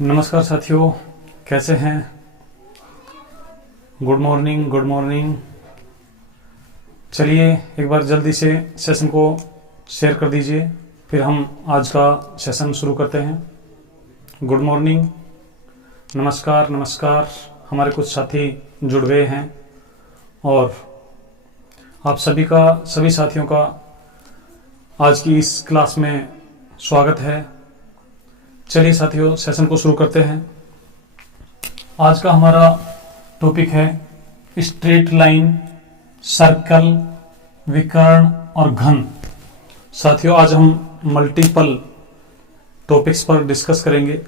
नमस्कार साथियों, कैसे हैं? Good morning, good morning. चलिए एक बार जल्दी से सेशन को शेयर कर दीजिए, फिर हम आज का सेशन शुरू करते हैं। गुड मॉर्निंग, नमस्कार नमस्कार। हमारे कुछ साथी जुड़ गए हैं और आप सभी साथियों का आज की इस क्लास में स्वागत है। चलिए साथियों, सेशन को शुरू करते हैं। आज का हमारा टॉपिक है स्ट्रेट लाइन, सर्कल, विकर्ण और घन। साथियों, आज हम मल्टीपल टॉपिक्स पर डिस्कस करेंगे।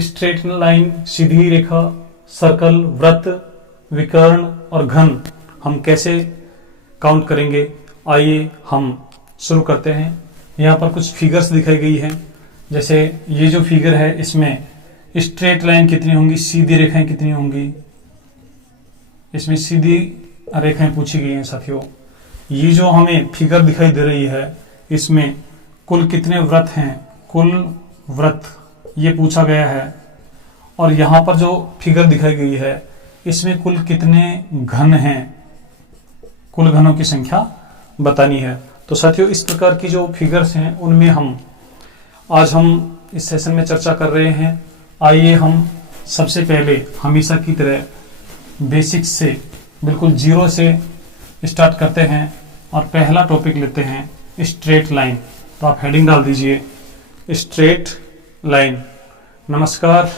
स्ट्रेट लाइन, सीधी रेखा, सर्कल, वृत्त, विकर्ण और घन हम कैसे काउंट करेंगे, आइए हम शुरू करते हैं। यहाँ पर कुछ फिगर्स दिखाई गई हैं। जैसे ये जो फिगर है, इसमें स्ट्रेट लाइन कितनी होंगी, सीधी रेखाएं कितनी होंगी, इसमें सीधी रेखाएं पूछी गई हैं। साथियों, ये जो हमें फिगर दिखाई दे रही है, इसमें कुल कितने वृत्त हैं, कुल वृत्त ये पूछा गया है। और यहाँ पर जो फिगर दिखाई गई है, इसमें कुल कितने घन हैं, कुल घनों की संख्या बतानी है। तो साथियों, इस प्रकार की जो फिगर्स हैं उनमें आज हम इस सेशन में चर्चा कर रहे हैं। आइए हम सबसे पहले हमेशा की तरह बेसिक्स से, बिल्कुल जीरो से स्टार्ट करते हैं और पहला टॉपिक लेते हैं स्ट्रेट लाइन। तो आप हेडिंग डाल दीजिए स्ट्रेट लाइन। नमस्कार।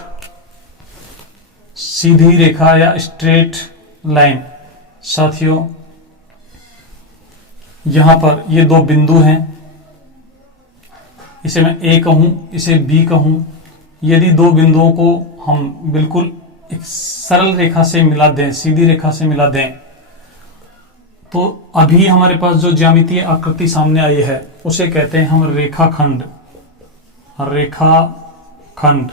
सीधी रेखा या स्ट्रेट लाइन। साथियों, यहां पर ये दो बिंदु हैं, इसे मैं ए कहूं, इसे बी कहूं। यदि दो बिंदुओं को हम बिल्कुल एक सरल रेखा से मिला दें, सीधी रेखा से मिला दें, तो अभी हमारे पास जो ज्यामितीय आकृति सामने आई है उसे कहते हैं हम रेखाखंड। रेखाखंड।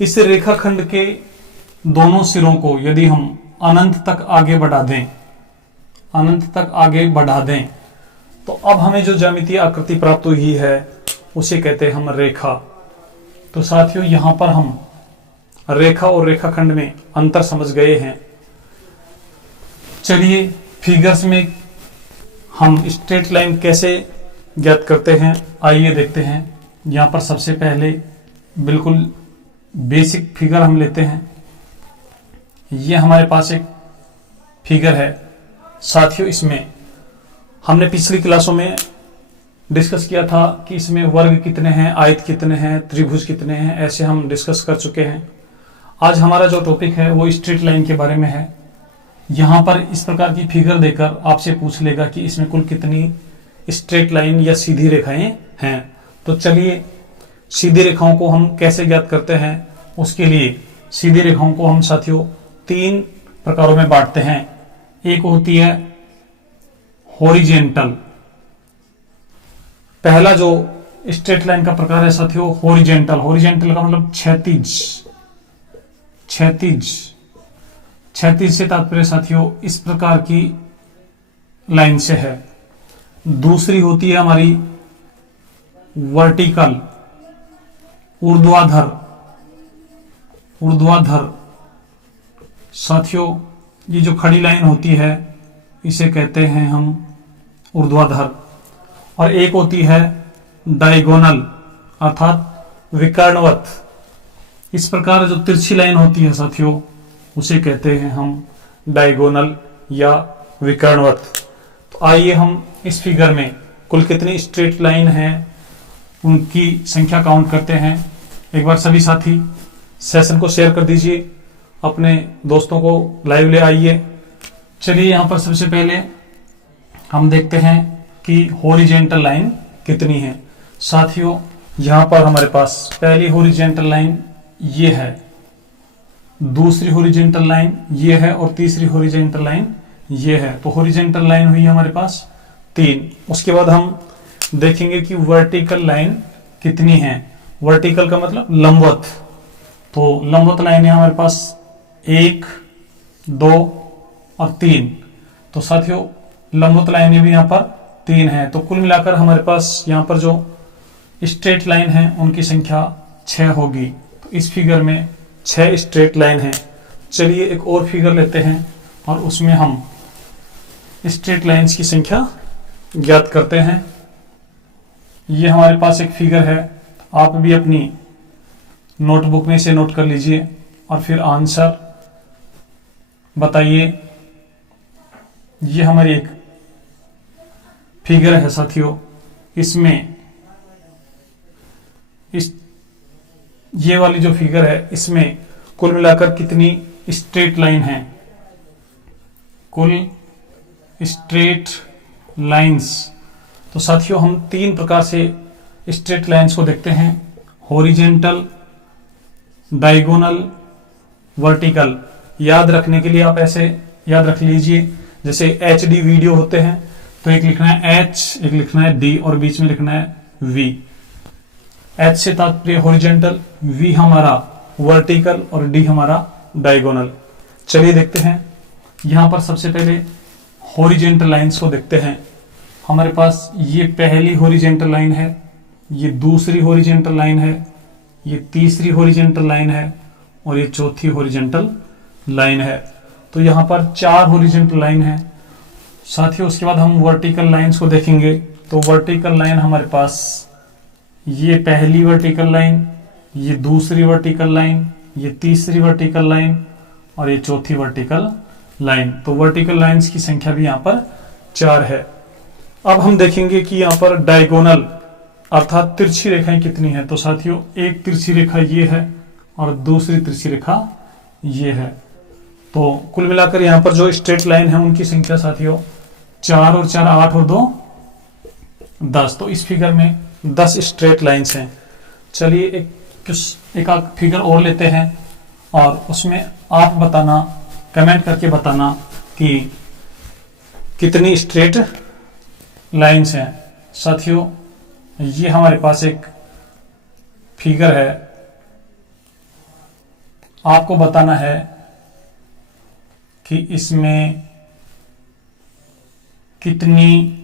इस रेखाखंड के दोनों सिरों को यदि हम अनंत तक आगे बढ़ा दें, अनंत तक आगे बढ़ा दें, तो अब हमें जो ज्यामितीय आकृति प्राप्त हुई है उसे कहते हैं हम रेखा। तो साथियों, यहां पर हम रेखा और रेखाखंड में अंतर समझ गए हैं। चलिए फिगर्स में हम स्ट्रेट लाइन कैसे ज्ञात करते हैं, आइए देखते हैं। यहां पर सबसे पहले बिल्कुल बेसिक फिगर हम लेते हैं। ये हमारे पास एक फिगर है। साथियों, इसमें हमने पिछली क्लासों में डिस्कस किया था कि इसमें वर्ग कितने हैं, आयत कितने हैं, त्रिभुज कितने हैं, ऐसे हम डिस्कस कर चुके हैं। आज हमारा जो टॉपिक है वो स्ट्रेट लाइन के बारे में है। यहां पर इस प्रकार की फिगर देकर आपसे पूछ लेगा कि इसमें कुल कितनी स्ट्रेट लाइन या सीधी रेखाएं हैं। तो चलिए सीधी रेखाओं को हम कैसे ज्ञात करते हैं, उसके लिए सीधी रेखाओं को हम साथियों तीन प्रकारों में बांटते हैं। एक होती है हॉरिजेंटल। पहला जो स्ट्रेट लाइन का प्रकार है साथियों, हॉरिजेंटल। हॉरिजेंटल का मतलब क्षैतिज। क्षैतिज, क्षैतिज से तात्पर्य साथियों इस प्रकार की लाइन से है। दूसरी होती है हमारी वर्टिकल, ऊर्ध्वाधर। ऊर्ध्वाधर साथियों, ये जो खड़ी लाइन होती है इसे कहते हैं हम ऊर्ध्वाधर। और एक होती है डायगोनल, अर्थात विकर्णवत। इस प्रकार जो तिरछी लाइन होती है साथियों उसे कहते हैं हम डायगोनल या विकर्णवत। तो आइए हम इस फिगर में कुल कितनी स्ट्रेट लाइन है उनकी संख्या काउंट करते हैं। एक बार सभी साथी सेशन को शेयर कर दीजिए, अपने दोस्तों को लाइव ले आइए। चलिए यहां पर सबसे पहले हम देखते हैं कि हॉरिजेंटल लाइन कितनी है। साथियों, यहां पर हमारे पास पहली हॉरिजेंटल लाइन ये है, दूसरी हॉरिजेंटल लाइन ये है और तीसरी हॉरिजेंटल लाइन ये है। तो हॉरिजेंटल लाइन हुई हमारे पास तीन। उसके बाद हम देखेंगे कि वर्टिकल लाइन कितनी है। वर्टिकल का मतलब लंबवत। तो लंबवत लाइन है हमारे पास 1, 2 और 3। तो साथियों लंबवत लाइनें भी यहाँ पर 3 है। तो कुल मिलाकर हमारे पास यहाँ पर जो स्ट्रेट लाइन है उनकी संख्या 6 होगी। तो इस फिगर में 6 स्ट्रेट लाइन है। चलिए एक और फिगर लेते हैं और उसमें हम स्ट्रेट लाइंस की संख्या ज्ञात करते हैं। ये हमारे पास एक फिगर है, आप भी अपनी नोटबुक में इसे नोट कर लीजिए और फिर आंसर बताइए। ये हमारी एक फिगर है साथियों, इसमें ये वाली जो फिगर है इसमें कुल मिलाकर कितनी स्ट्रेट लाइन है? कुल स्ट्रेट लाइंस। तो साथियों हम 3 प्रकार से स्ट्रेट लाइंस को देखते हैं, हॉरिजेंटल, डायगोनल, वर्टिकल। याद रखने के लिए आप ऐसे याद रख लीजिए, जैसे HD वीडियो होते हैं तो एक लिखना है H, एक लिखना है D और बीच में लिखना है V। H से तात्पर्य हॉरिजेंटल, V हमारा वर्टिकल और D हमारा डायगोनल। चलिए देखते हैं, यहां पर सबसे पहले हॉरिजेंटल लाइंस को देखते हैं। हमारे पास ये पहली हॉरिजेंटल लाइन है, ये दूसरी हॉरिजेंटल लाइन है, ये तीसरी हॉरिजेंटल लाइन है और ये चौथी हॉरिजेंटल लाइन है। तो यहां पर 4 हॉरिजेंटल लाइन है साथियों। उसके बाद हम वर्टिकल लाइंस को देखेंगे। तो वर्टिकल लाइन हमारे पास ये पहली वर्टिकल लाइन, ये दूसरी वर्टिकल लाइन, ये तीसरी वर्टिकल लाइन और ये चौथी वर्टिकल लाइन। तो वर्टिकल लाइंस की संख्या भी यहाँ पर 4 है। अब हम देखेंगे कि यहाँ पर डायगोनल अर्थात तिरछी रेखाएं कितनी है। तो साथियों एक तिरछी रेखा ये है और दूसरी तिरछी रेखा ये है। तो कुल मिलाकर यहाँ पर जो स्ट्रेट लाइन है उनकी संख्या साथियों 4 और 4 8 और 2 10। तो इस फिगर में 10 स्ट्रेट लाइंस हैं। चलिए एक फिगर और लेते हैं और उसमें आप बताना, कमेंट करके बताना कि कितनी स्ट्रेट लाइंस हैं। साथियों ये हमारे पास एक फिगर है, आपको बताना है कि इसमें कितनी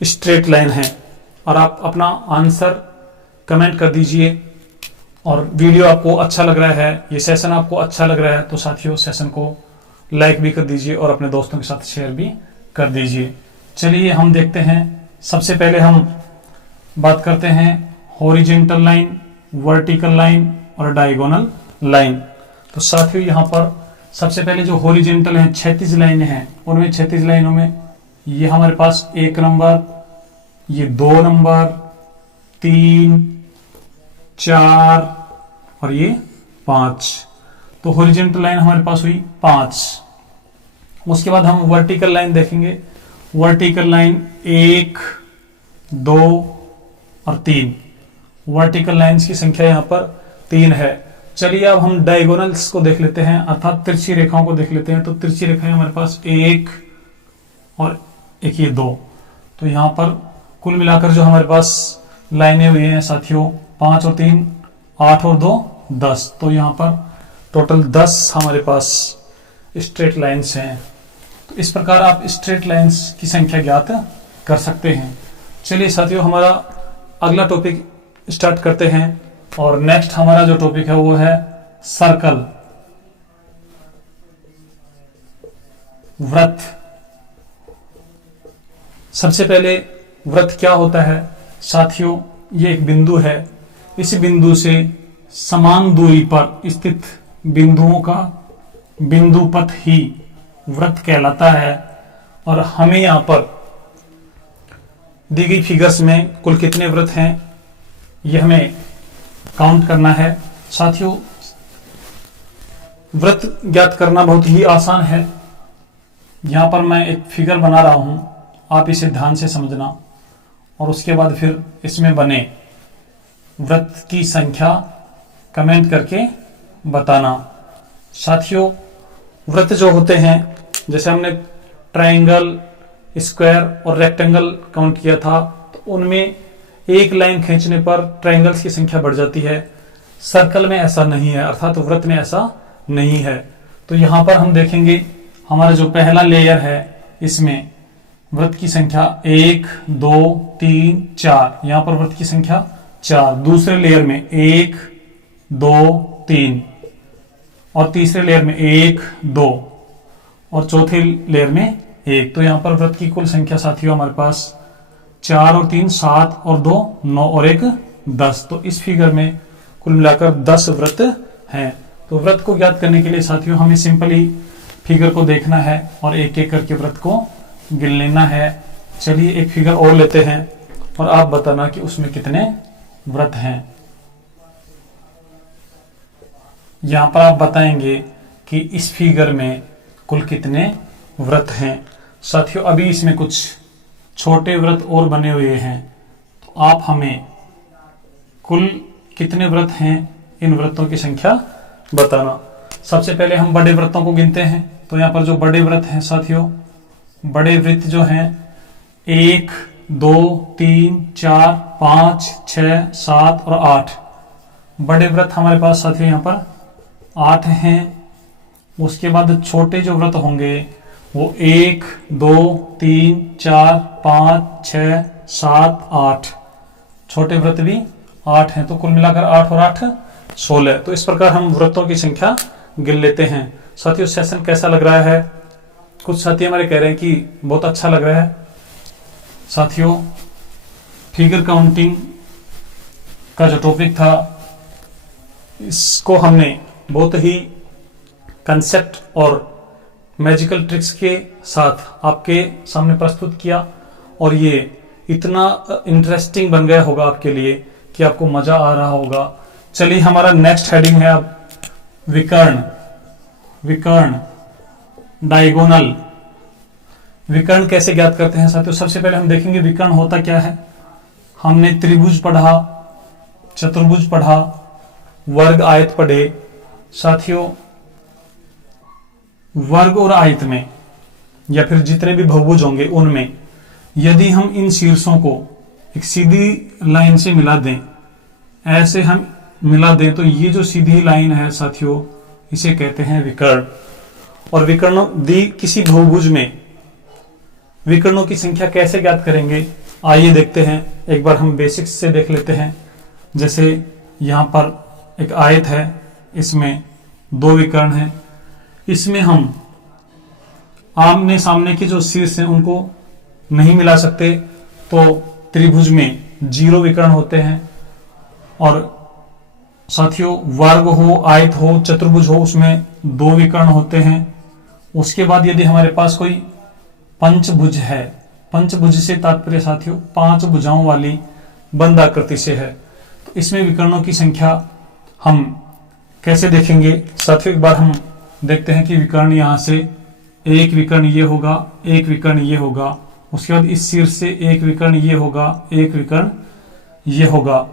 स्ट्रेट लाइन है और आप अपना आंसर कमेंट कर दीजिए। और वीडियो आपको अच्छा लग रहा है, ये सेशन आपको अच्छा लग रहा है तो साथियों सेशन को लाइक भी कर दीजिए और अपने दोस्तों के साथ शेयर भी कर दीजिए। चलिए हम देखते हैं, सबसे पहले हम बात करते हैं हॉरिजेंटल लाइन, वर्टिकल लाइन और डायगोनल लाइन। तो साथियों यहाँ पर सबसे पहले जो हॉरिजेंटल है 36 लाइनें हैं, उनमें 36 लाइनों में ये हमारे पास 1 नंबर, ये 2 नंबर, 3, 4 और ये 5। तो हॉरिजेंटल लाइन हमारे पास हुई 5। उसके बाद हम वर्टिकल लाइन देखेंगे। वर्टिकल लाइन 1, 2 और 3। वर्टिकल लाइंस की संख्या यहाँ पर 3 है। चलिए अब हम डायगोनल्स को देख लेते हैं, अर्थात तिरछी रेखाओं को देख लेते हैं। तो तिरछी रेखाएं हमारे पास 1 और एक ये 2। तो यहाँ पर कुल मिलाकर जो हमारे पास लाइनें हुई हैं साथियों 5 और 3 8 और 2 10। तो यहाँ पर टोटल 10 हमारे पास स्ट्रेट लाइंस हैं। तो इस प्रकार आप स्ट्रेट लाइंस की संख्या ज्ञात कर सकते हैं। चलिए साथियों हमारा अगला टॉपिक स्टार्ट करते हैं और नेक्स्ट हमारा जो टॉपिक है वो है सर्कल, वृत्त। सबसे पहले वृत्त क्या होता है साथियों, ये एक बिंदु है, इस बिंदु से समान दूरी पर स्थित बिंदुओं का बिंदुपथ ही वृत्त कहलाता है। और हमें यहां पर दी गई फिगर्स में कुल कितने वृत्त हैं यह हमें काउंट करना है। साथियों वृत्त ज्ञात करना बहुत ही आसान है। यहां पर मैं एक फिगर बना रहा हूं, आप इसे ध्यान से समझना और उसके बाद फिर इसमें बने वृत्त की संख्या कमेंट करके बताना। साथियों वृत्त जो होते हैं, जैसे हमने ट्रायंगल, स्क्वायर और रेक्टेंगल काउंट किया था, तो उनमें एक लाइन खींचने पर ट्रायंगल्स की संख्या बढ़ जाती है। सर्कल में ऐसा नहीं है, अर्थात वृत्त में ऐसा नहीं है। तो यहां पर हम देखेंगे हमारा जो पहला लेयर है इसमें वृत्त की संख्या 1 2 3 4, यहां पर वृत्त की संख्या 4। दूसरे लेयर में 1 2 3, और तीसरे लेयर में 1 2, और चौथे लेयर में 1। तो यहां पर वृत्त की कुल संख्या साथियों हमारे पास 4 और 3 7 और 2 9 और 1 10। तो इस फिगर में कुल मिलाकर 10 वृत्त हैं। तो वृत्त को ज्ञात करने के लिए साथियों हमें सिंपली फिगर को देखना है और एक एक करके वृत्त को गिन लेना है। चलिए एक फिगर और लेते हैं और आप बताना कि उसमें कितने वृत्त हैं। यहां पर आप बताएंगे कि इस फिगर में कुल कितने वृत्त हैं। साथियों अभी इसमें कुछ छोटे वृत्त और बने हुए हैं, तो आप हमें कुल कितने वृत्त हैं इन वृत्तों की संख्या बताना। सबसे पहले हम बड़े वृत्तों को गिनते हैं। तो यहां पर जो बड़े वृत्त हैं साथियों, बड़े वृत्त जो हैं 1 2 3 4 5 6 7 और 8। बड़े वृत्त हमारे पास साथियों यहां पर 8 हैं। उसके बाद छोटे जो वृत्त होंगे वो 1 2 3 4 5 6 7 8। छोटे वृत्त भी 8 हैं। तो कुल मिलाकर 8 और 8 16। तो इस प्रकार हम वृत्तों की संख्या गिन लेते हैं। साथियों सेशन कैसा लग रहा है? कुछ साथी हमारे कह रहे हैं कि बहुत अच्छा लग रहा है। साथियों फिगर काउंटिंग का जो टॉपिक था इसको हमने बहुत ही कंसेप्ट और मैजिकल ट्रिक्स के साथ आपके सामने प्रस्तुत किया, और ये इतना इंटरेस्टिंग बन गया होगा आपके लिए कि आपको मजा आ रहा होगा। चलिए हमारा नेक्स्ट हेडिंग है अब विकर्ण। विकर्ण डायगोनल। विकर्ण कैसे ज्ञात करते हैं साथियों? सबसे पहले हम देखेंगे विकर्ण होता क्या है। हमने त्रिभुज पढ़ा, चतुर्भुज पढ़ा, वर्ग आयत पढ़े। साथियों वर्ग और आयत में या फिर जितने भी बहुभुज होंगे उनमें यदि हम इन शीर्षों को एक सीधी लाइन से मिला दें, ऐसे हम मिला दें, तो ये जो सीधी लाइन है साथियों इसे कहते हैं विकर्ण। और विकर्णों दी किसी बहुभुज में विकर्णों की संख्या कैसे ज्ञात करेंगे आइए देखते हैं। एक बार हम बेसिक्स से देख लेते हैं। जैसे यहां पर एक आयत है, इसमें 2 विकर्ण हैं। इसमें हम आमने सामने के जो शीर्ष हैं उनको नहीं मिला सकते, तो त्रिभुज में 0 विकर्ण होते हैं। और साथियों वर्ग हो, आयत हो, चतुर्भुज हो, उसमें 2 विकर्ण होते हैं। उसके बाद यदि हमारे पास कोई पंचभुज है, पंचभुज से तात्पर्य साथियों 5 भुजाओं वाली बंद आकृति से है, तो इसमें विकर्णों की संख्या हम कैसे देखेंगे साथियों? एक बार हम देखते हैं कि विकर्ण यहां से एक विकर्ण ये होगा, एक विकर्ण ये होगा, उसके बाद इस शीर्ष से एक विकर्ण ये होगा, एक विकर्ण ये होगा।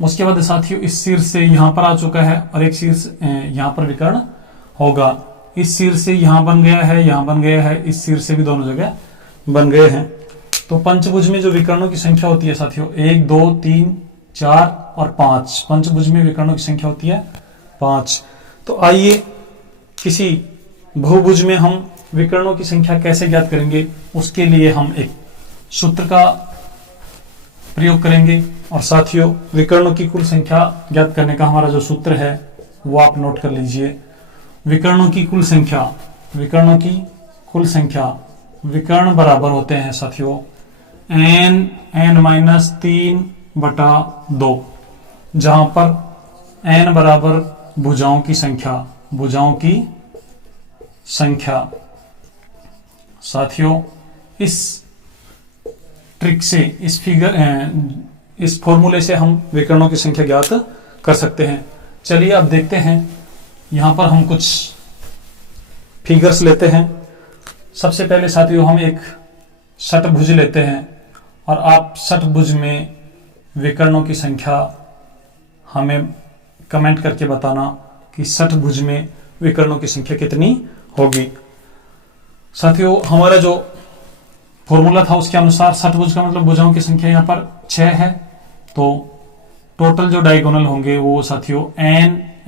उसके बाद साथियों इस शीर्ष से यहां पर आ चुका है और एक शीर्ष यहां पर विकर्ण होगा। इस शीर्ष से यहां बन गया है, यहां बन गया है, इस शीर्ष से भी दोनों जगह बन गए हैं। तो पंचभुज में जो विकर्णों की संख्या होती है साथियों 1 2 3 4 और 5। पंचभुज में विकर्णों की संख्या होती है 5। तो आइए किसी बहुभुज में हम विकर्णों की संख्या कैसे ज्ञात करेंगे, उसके लिए हम एक सूत्र का प्रयोग करेंगे। और साथियों विकर्णों की कुल संख्या ज्ञात करने का हमारा जो सूत्र है वो आप नोट कर लीजिए। विकर्णों की कुल संख्या, विकर्णों की कुल संख्या, विकर्ण बराबर होते हैं साथियों n-3/2, जहां पर n बराबर भुजाओं की संख्या, भुजाओं की संख्या। साथियों इस ट्रिक से, इस फिगर, इस फॉर्मूले से हम विकर्णों की संख्या ज्ञात कर सकते हैं। चलिए अब देखते हैं। यहां पर हम कुछ फिगर्स लेते हैं। सबसे पहले साथियों हम एक षटभुज लेते हैं और आप षटभुज में विकर्णों की संख्या हमें कमेंट करके बताना कि षटभुज में विकर्णों की संख्या कितनी होगी। साथियों हमारा जो फॉर्मूला था उसके अनुसार षटभुज का मतलब भुजाओं की संख्या यहां पर 6 है, तो टोटल जो डायगोनल होंगे वो साथियों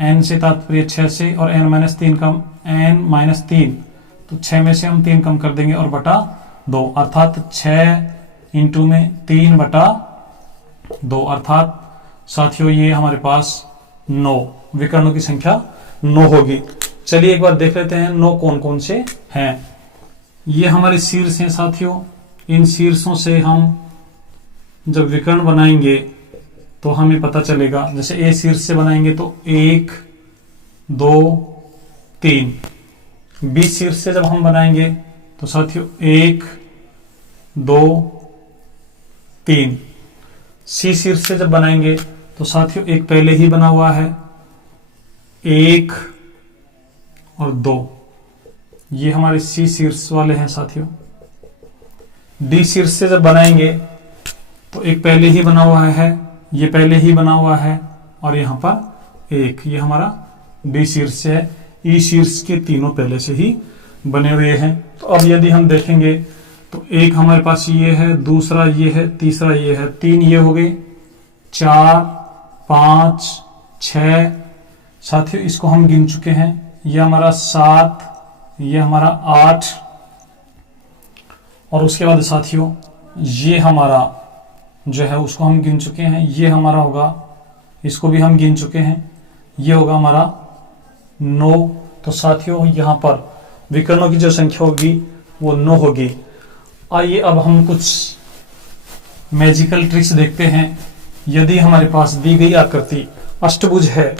n से तात्पर्य 6 से और n-3 कम, n-3, तो 6 में से हम 3 कम कर देंगे और बटा 2 अर्थात 6 इंटू में 3/2 अर्थात साथियों ये हमारे पास 9 विकर्णों की संख्या 9 होगी। चलिए एक बार देख लेते हैं 9 कौन कौन से हैं। ये हमारे शीर्ष हैं साथियों। इन शीर्षों से हम जब विकर्ण बनाएंगे तो हमें पता चलेगा। जैसे ए शीर्ष से बनाएंगे तो 1 2 3। बी शीर्ष से जब हम बनाएंगे तो साथियों 1 2 3। सी शीर्ष से जब बनाएंगे तो साथियों एक पहले ही बना हुआ है 1 और 2। ये हमारे सी शीर्ष वाले हैं साथियों। डी शीर्ष से जब बनाएंगे तो एक पहले ही बना हुआ है, ये पहले ही बना हुआ है और यहां पर 1, ये हमारा डी शीर्ष है। ई शीर्ष के तीनों पहले से ही बने हुए हैं। तो अब यदि हम देखेंगे तो एक हमारे पास ये है, दूसरा ये है, तीसरा ये है, 3 ये हो गए, 4 5 6 साथियों इसको हम गिन चुके हैं। ये हमारा 7, ये हमारा 8 और उसके बाद साथियों ये हमारा जो है उसको हम गिन चुके हैं। ये हमारा होगा, इसको भी हम गिन चुके हैं, ये होगा हमारा 9। तो साथियों यहां पर विकर्णों की जो संख्या होगी वो 9 होगी। आइए अब हम कुछ मैजिकल ट्रिक्स देखते हैं। यदि हमारे पास दी गई आकृति अष्टभुज है,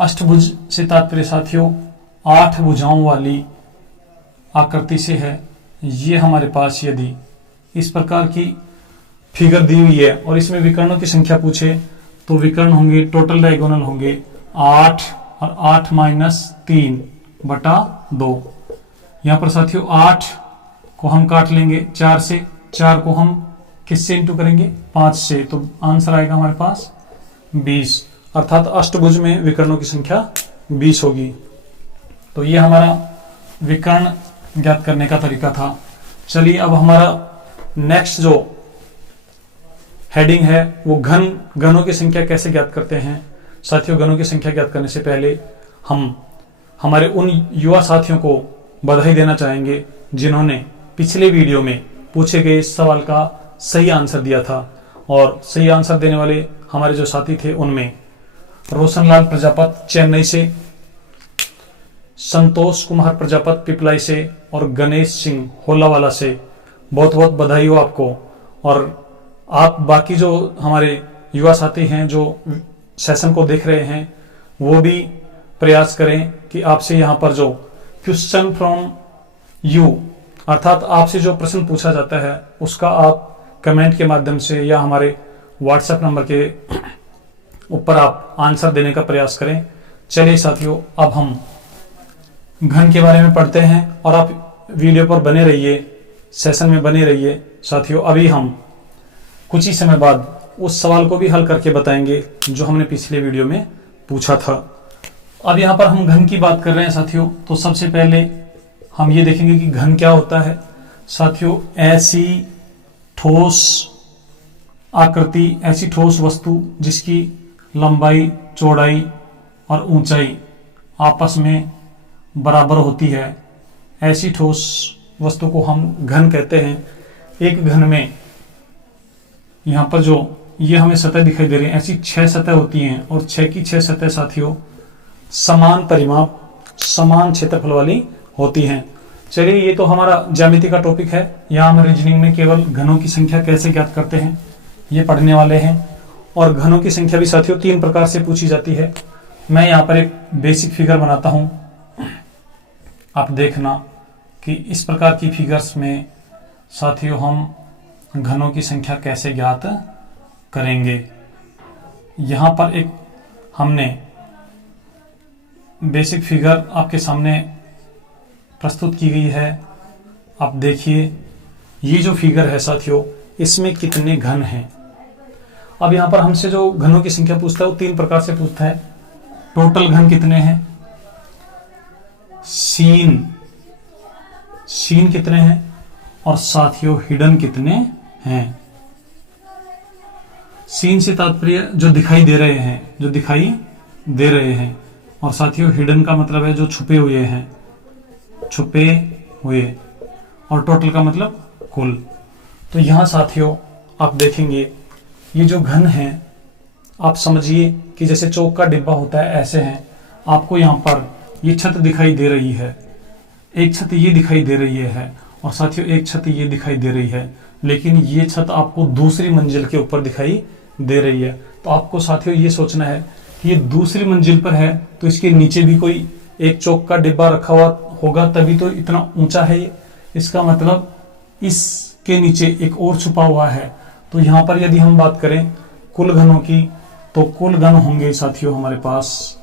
अष्टभुज से तात्पर्य साथियों 8 भुजाओं वाली आकृति से है। ये हमारे पास यदि इस प्रकार की फिगर दी हुई है और इसमें विकर्णों की संख्या पूछे तो विकर्ण होंगे, टोटल डायगोनल होंगे 8 और 8 - 3/2। यहां पर साथियों 8 को हम काट लेंगे 4 से, 4 को हम किससे इंटू करेंगे 5 से, तो आंसर आएगा हमारे पास 20 अर्थात अष्टभुज में विकर्णों की संख्या 20 होगी। तो ये हमारा विकर्ण ज्ञात करने का तरीका था। चलिए अब हमारा नेक्स्ट जो हेडिंग है वो घनों की संख्या कैसे ज्ञात करते हैं। साथियों घनों की संख्या ज्ञात करने से पहले हम हमारे उन युवा साथियों को बधाई देना चाहेंगे जिन्होंने पिछले वीडियो में पूछे गए इस सवाल का सही आंसर दिया था। और सही आंसर देने वाले हमारे जो साथी थे उनमें रोशनलाल प्रजापत चेन्नई से, संतोष कुमार प्रजापत पिपलाई से और गणेश सिंह होलावाला से। बहुत बहुत बधाई हो आपको। और आप बाकी जो हमारे युवा साथी हैं जो सेशन को देख रहे हैं वो भी प्रयास करें कि आपसे यहाँ पर जो क्वेश्चन फ्रॉम यू अर्थात आपसे जो प्रश्न पूछा जाता है उसका आप कमेंट के माध्यम से या हमारे व्हाट्सएप नंबर के ऊपर आप आंसर देने का प्रयास करें। चलिए साथियों अब हम घन के बारे में पढ़ते हैं और आप वीडियो पर बने रहिए, सेशन में बने रहिए। साथियों अभी हम कुछ ही समय बाद उस सवाल को भी हल करके बताएंगे जो हमने पिछले वीडियो में पूछा था। अब यहाँ पर हम घन की बात कर रहे हैं साथियों। तो सबसे पहले हम ये देखेंगे कि घन क्या होता है। साथियों ऐसी ठोस आकृति, ऐसी ठोस वस्तु जिसकी लंबाई, चौड़ाई और ऊंचाई आपस में बराबर होती है, ऐसी ठोस वस्तु को हम घन कहते हैं। एक घन में यहाँ पर जो ये हमें सतह दिखाई दे रही है ऐसी 6 सतह होती हैं और 6 की 6 सतह साथियों समान परिमाप, समान क्षेत्रफल वाली होती हैं। चलिए ये तो हमारा ज्यामिति का टॉपिक है। यहाँ हम रीजनिंग में केवल घनों की संख्या कैसे ज्ञात करते हैं ये पढ़ने वाले हैं। और घनों की संख्या भी साथियों 3 प्रकार से पूछी जाती है। मैं यहाँ पर एक बेसिक फिगर बनाता हूँ, आप देखना कि इस प्रकार की फिगर्स में साथियों हम घनों की संख्या कैसे ज्ञात करेंगे। यहाँ पर एक हमने बेसिक फिगर आपके सामने प्रस्तुत की गई है। आप देखिए ये जो फिगर है साथियों इसमें कितने घन हैं। अब यहाँ पर हमसे जो घनों की संख्या पूछता है वो 3 प्रकार से पूछता है। टोटल घन कितने हैं, सीन कितने हैं और साथियों हिडन कितने हैं। सीन से तात्पर्य जो दिखाई दे रहे हैं, और साथियों हिडन का मतलब है जो छुपे हुए, और टोटल का मतलब कुल। तो यहाँ साथियों आप देखेंगे ये जो घन हैं, आप समझिए कि जैसे चौक का डिब्बा होता है ऐसे हैं। आपको यहाँ पर ये छत दिखाई दे रही है, एक छत ये दिखाई दे रही है और साथियों एक छत ये दिखाई दे रही है, लेकिन ये छत आपको दूसरी मंजिल के ऊपर दिखाई दे रही है। तो आपको साथियों ये सोचना है कि ये दूसरी मंजिल पर है तो इसके नीचे भी कोई एक चौक का डिब्बा रखा हुआ होगा, तभी तो इतना ऊंचा है ये। इसका मतलब इसके नीचे एक और छुपा हुआ है। तो यहाँ पर यदि हम बात करें कुल घनों की, तो कुल घन होंगे साथियों हमारे पास,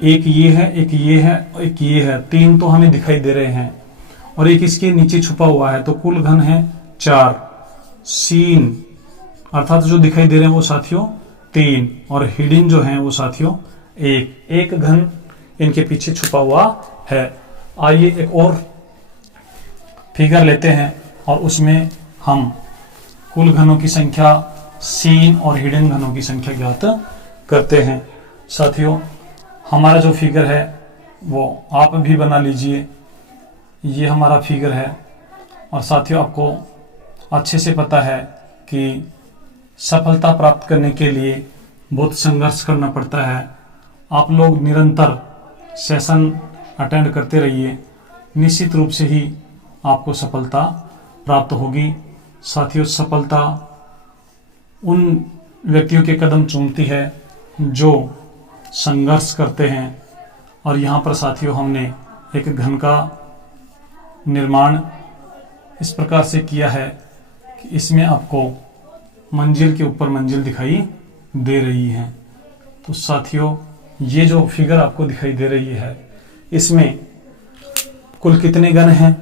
एक ये है, एक ये है, एक ये है, तीन तो हमें दिखाई दे रहे हैं और एक इसके नीचे छुपा हुआ है। तो कुल घन है 4, सीन अर्थात जो दिखाई दे रहे हैं वो साथियों 3 और हिडन जो है वो साथियों 1 घन इनके पीछे छुपा हुआ है। आइए एक और फिगर लेते हैं और उसमें हम कुल घनों की संख्या, सीन और हिडन घनों की संख्या ज्ञात करते हैं। साथियों हमारा जो फिगर है वो आप भी बना लीजिए, ये हमारा फिगर है। और साथियों आपको अच्छे से पता है कि सफलता प्राप्त करने के लिए बहुत संघर्ष करना पड़ता है। आप लोग निरंतर सेशन अटेंड करते रहिए, निश्चित रूप से ही आपको सफलता प्राप्त होगी। साथियों सफलता उन व्यक्तियों के कदम चूमती है जो संघर्ष करते हैं। और यहाँ पर साथियों हमने एक घन का निर्माण इस प्रकार से किया है कि इसमें आपको मंजिल के ऊपर मंजिल दिखाई दे रही है। तो साथियों ये जो फिगर आपको दिखाई दे रही है इसमें कुल कितने घन हैं,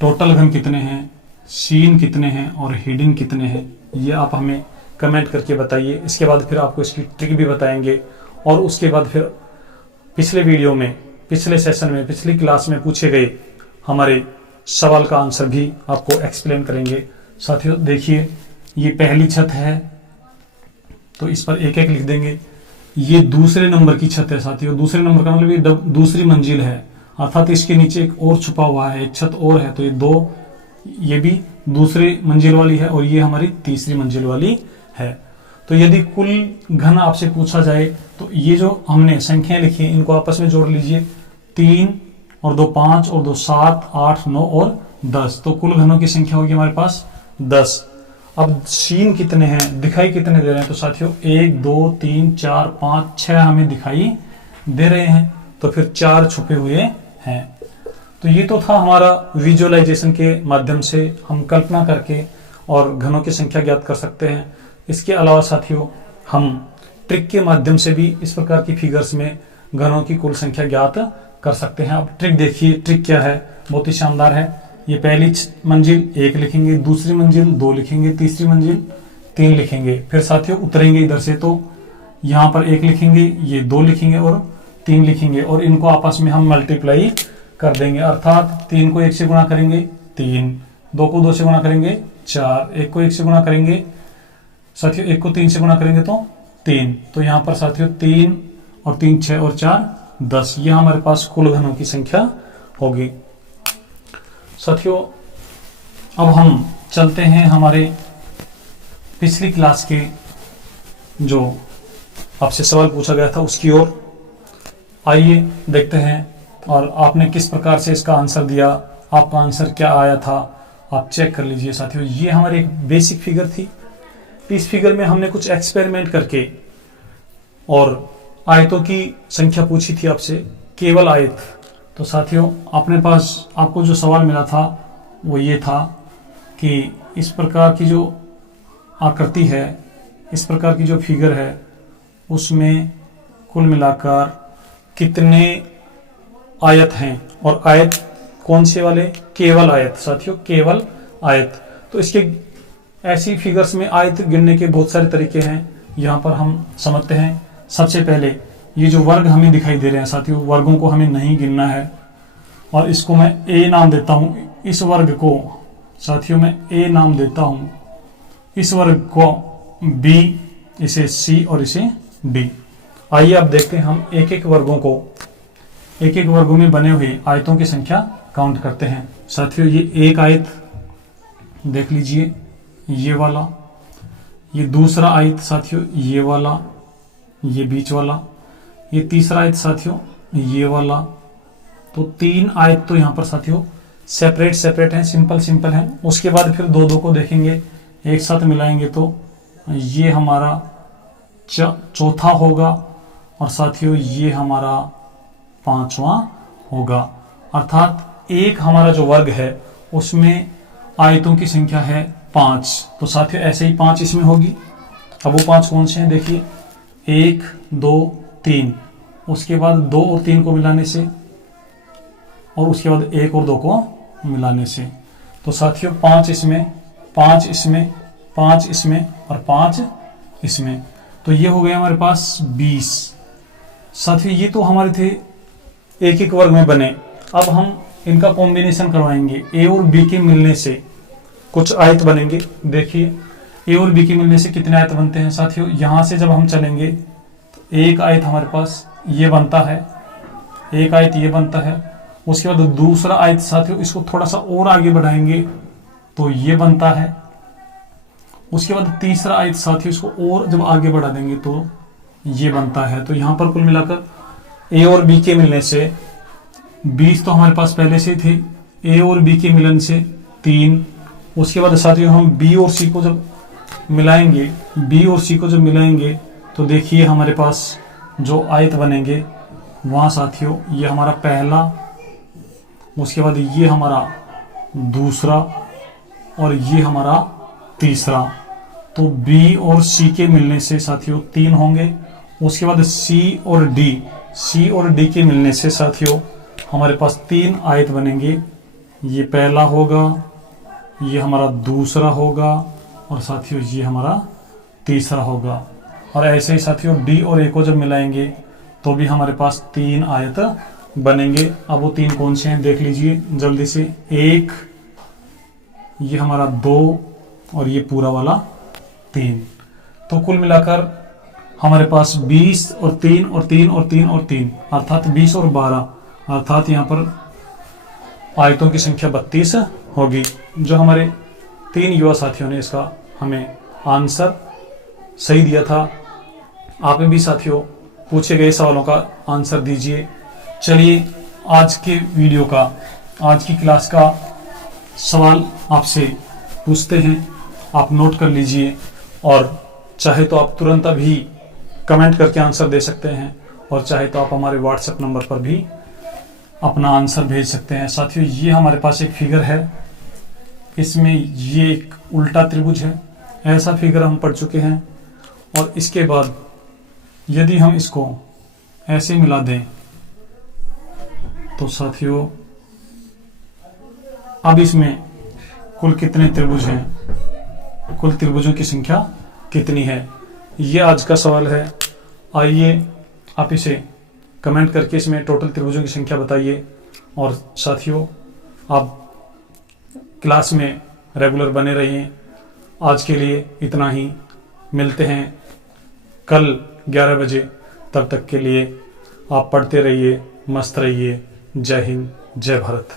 टोटल घन कितने हैं, सीन कितने हैं और हिडन कितने हैं, ये आप हमें कमेंट करके बताइए। इसके बाद फिर आपको इसकी ट्रिक भी बताएंगे और उसके बाद फिर पिछले वीडियो में, पिछले सेशन में, पिछली क्लास में पूछे गए हमारे सवाल का आंसर भी आपको एक्सप्लेन करेंगे। साथियों देखिए ये पहली छत है तो इस पर एक एक लिख देंगे। ये दूसरे नंबर की छत है साथियों, दूसरे नंबर का मतलब ये दूसरी मंजिल है, अर्थात इसके नीचे एक और छुपा हुआ है, एक छत और है। तो ये 2, ये भी दूसरी मंजिल वाली है और ये हमारी तीसरी मंजिल वाली है। तो यदि कुल घन आपसे पूछा जाए तो ये जो हमने संख्याएं लिखी हैं इनको आपस में जोड़ लीजिए, 3 और 2 5 और 2 7 8 9 और 10। तो कुल घनों की संख्या होगी हमारे पास 10। अब सीन कितने हैं, दिखाई कितने दे रहे हैं, तो साथियों 1 2 3 4 5 6 हमें दिखाई दे रहे हैं, तो फिर 4 छुपे हुए हैं। तो ये तो था हमारा विजुअलाइजेशन के माध्यम से हम कल्पना करके और घनों की संख्या ज्ञात कर सकते हैं। इसके अलावा साथियों हम ट्रिक के माध्यम से भी इस प्रकार की फिगर्स में घनों की कुल संख्या ज्ञात कर सकते हैं। अब ट्रिक देखिए, ट्रिक क्या है, बहुत ही शानदार है। ये पहली मंजिल 1 लिखेंगे, दूसरी मंजिल 2 लिखेंगे, तीसरी मंजिल 3 लिखेंगे, फिर साथियों उतरेंगे इधर से तो यहाँ पर 1 लिखेंगे, ये 2 लिखेंगे और 3 लिखेंगे और इनको आपस में हम मल्टीप्लाई कर देंगे। अर्थात 3 को 1 से गुणा करेंगे 3, 2 को 2 से गुणा करेंगे 4, 1 को 1 से गुणा करेंगे साथियों, 1 को 3 से गुणा करेंगे तो 3। तो यहाँ पर साथियों 3 और 3 6 और 4 10, यह हमारे पास कुल घनों की संख्या होगी। साथियों अब हम चलते हैं हमारे पिछली क्लास के जो आपसे सवाल पूछा गया था उसकी ओर। आइए देखते हैं और आपने किस प्रकार से इसका आंसर दिया, आपका आंसर क्या आया था, आप चेक कर लीजिए। साथियों ये हमारी एक बेसिक फिगर थी, इस फिगर में हमने कुछ एक्सपेरिमेंट करके और आयतों की संख्या पूछी थी आपसे, केवल आयत। तो साथियों अपने पास आपको जो सवाल मिला था वो ये था कि इस प्रकार की जो आकृति है, इस प्रकार की जो फिगर है उसमें कुल मिलाकर कितने आयत हैं, और आयत कौन से वाले, केवल आयत साथियों, केवल आयत। तो इसके ऐसी फिगर्स में आयत गिनने के बहुत सारे तरीके हैं, यहाँ पर हम समझते हैं। सबसे पहले ये जो वर्ग हमें दिखाई दे रहे हैं साथियों, वर्गों को हमें नहीं गिनना है और इसको मैं ए नाम देता हूँ। इस वर्ग को साथियों मैं ए नाम देता हूँ, इस वर्ग को बी, इसे सी और इसे डी। आइए अब देखते हैं हम एक एक वर्गों को, एक एक वर्गों में बने हुए आयतों की संख्या काउंट करते हैं। साथियों ये एक आयत, देख लीजिए ये वाला, ये दूसरा आयत साथियों ये वाला, ये बीच वाला, ये तीसरा आयत साथियों ये वाला। तो 3 आयत तो यहाँ पर साथियों सेपरेट सेपरेट हैं, सिंपल सिंपल हैं। उसके बाद फिर दो को देखेंगे, एक साथ मिलाएंगे तो ये हमारा चौथा होगा और साथियों ये हमारा 5वां होगा। अर्थात एक हमारा जो वर्ग है उसमें आयतों की संख्या है 5। तो साथियों ऐसे ही 5 इसमें होगी। अब वो 5 कौन से हैं देखिए, 1 2 3, उसके बाद 2 और 3 को मिलाने से, और उसके बाद 1 और 2 को मिलाने से। तो साथियों 5 इसमें, 5 इसमें, 5 इसमें और 5 इसमें। तो ये हो गया हमारे पास 20। साथियों ये तो हमारे थे एक एक वर्ग में बने। अब हम इनका कॉम्बिनेशन करवाएंगे। ए और बी के मिलने से कुछ आयत बनेंगे। देखिए ए और बी के मिलने से कितने आयत बनते हैं साथियों। यहां से जब हम चलेंगे तो एक आयत हमारे पास ये बनता है, एक आयत ये बनता है। उसके बाद दूसरा आयत साथियों इसको थोड़ा सा और आगे बढ़ाएंगे तो ये बनता है। उसके बाद तीसरा आयत साथियों इसको और जब आगे बढ़ा देंगे तो ये बनता है। तो यहां पर कुल मिलाकर ए और बी के मिलने से 20 तो हमारे पास पहले से थे। ए और बी के मिलन से 3। उसके बाद साथियों हम बी और सी को जब मिलाएंगे, बी और सी को जब मिलाएंगे तो देखिए हमारे पास जो आयत बनेंगे वहां साथियों ये हमारा पहला, उसके बाद ये हमारा दूसरा और ये हमारा तीसरा। तो बी और सी के मिलने से साथियों 3 होंगे। उसके बाद सी और डी, सी और डी के मिलने से साथियों हमारे पास 3 आयत बनेंगे। ये पहला होगा, ये हमारा दूसरा होगा और साथियों ये हमारा तीसरा होगा। और ऐसे ही साथियों डी और ए को जब मिलाएंगे तो भी हमारे पास 3 आयत बनेंगे। अब वो 3 कौन से हैं देख लीजिए जल्दी से। 1, ये हमारा 2 और ये पूरा वाला 3। तो कुल मिलाकर हमारे पास 20 और 3 और 3 और 3 और 3 अर्थात 20 और 12, अर्थात यहाँ पर आयतों की संख्या 32 होगी। जो हमारे 3 युवा साथियों ने इसका हमें आंसर सही दिया था। आप भी साथियों पूछे गए सवालों का आंसर दीजिए। चलिए आज के वीडियो का, आज की क्लास का सवाल आपसे पूछते हैं। आप नोट कर लीजिए और चाहे तो आप तुरंत अभी कमेंट करके आंसर दे सकते हैं और चाहे तो आप हमारे व्हाट्सएप नंबर पर भी अपना आंसर भेज सकते हैं। साथियों ये हमारे पास एक फिगर है, इसमें ये एक उल्टा त्रिभुज है। ऐसा फिगर हम पढ़ चुके हैं। और इसके बाद यदि हम इसको ऐसे मिला दें तो साथियों अब इसमें कुल कितने त्रिभुज हैं, कुल त्रिभुजों की संख्या कितनी है, ये आज का सवाल है। आइए आप इसे कमेंट करके इसमें टोटल त्रिभुजों की संख्या बताइए। और साथियों आप क्लास में रेगुलर बने रहिए। आज के लिए इतना ही, मिलते हैं कल 11 बजे। तब तक के लिए आप पढ़ते रहिए, मस्त रहिए। जय हिंद, जय भारत।